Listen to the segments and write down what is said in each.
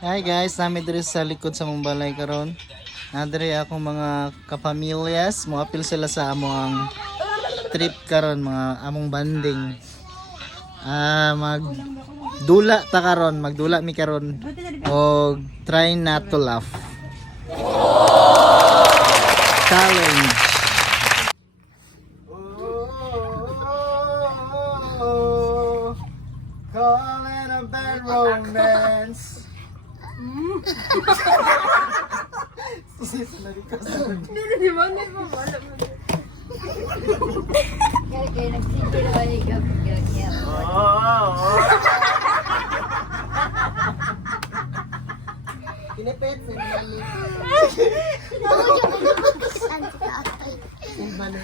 Hi guys, nami diri sa likod sa mong balay karon. Nadiri akong mga kapamilyas, mo apil sila sa among trip karon, mga among banding. Magdula ta karon, magdula mi karon og try not to laugh. Challenge. Call it a bad romance. Hindi di ba? Hindi pa wala mo. Kaya nagsigil ba ni Gagya? Kinipit sa nami.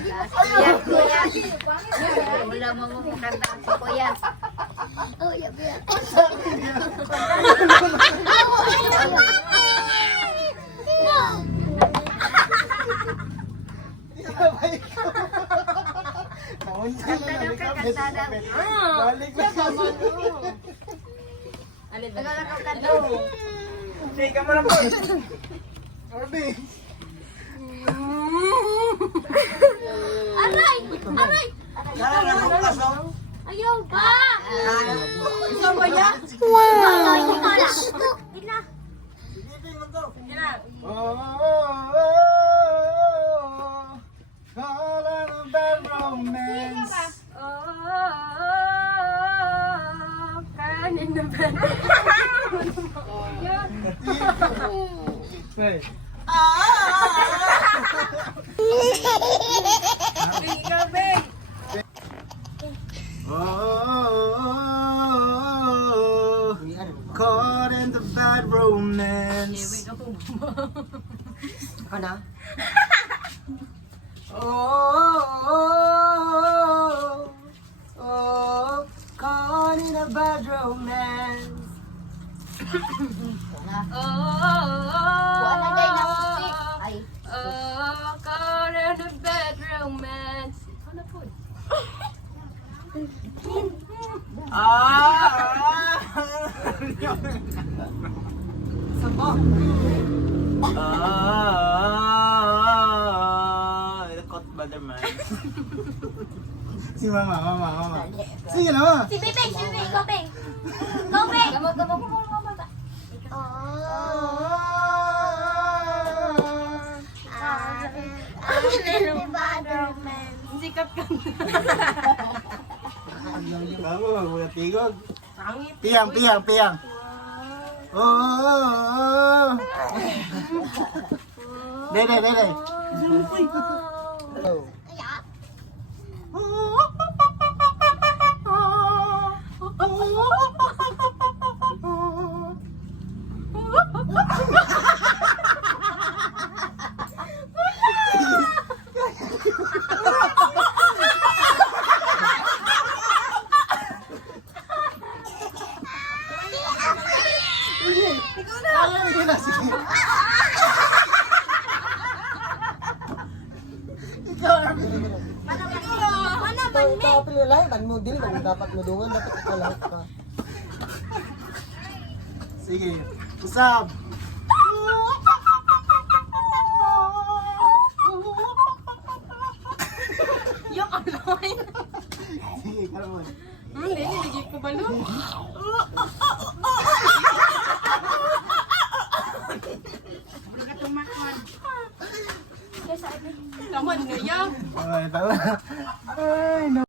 Yan, kuya. Wala mo mo kanta si kuya. Oh, ya, ya. Balik na Sige ka muna po. Orbi. Aray! Aray! Ayaw ba? Ikaw ba yan? Call it a bad romance. Kanin na ba? Hey. Ikaw, Beng. Caught in the bad romance. Ako na? Caught in a bad romance. Wala kayo nasusi. Ay. Caught in a bad romance. Ikaw na po. Caught ba naman? Si mama. Sige na, mama. Si Bebeng, si Bebeng, ikaw, Beng. Ikaw, Beng. Gamag. Sikat ka na. Bago, wala tigog. Pangit. Piyang. Dede. Sige, usap. Yok, aloy. Sige, karon. Hindi, niligay ko ba no? Laman nga yan. Ay, tawa. Ay, no.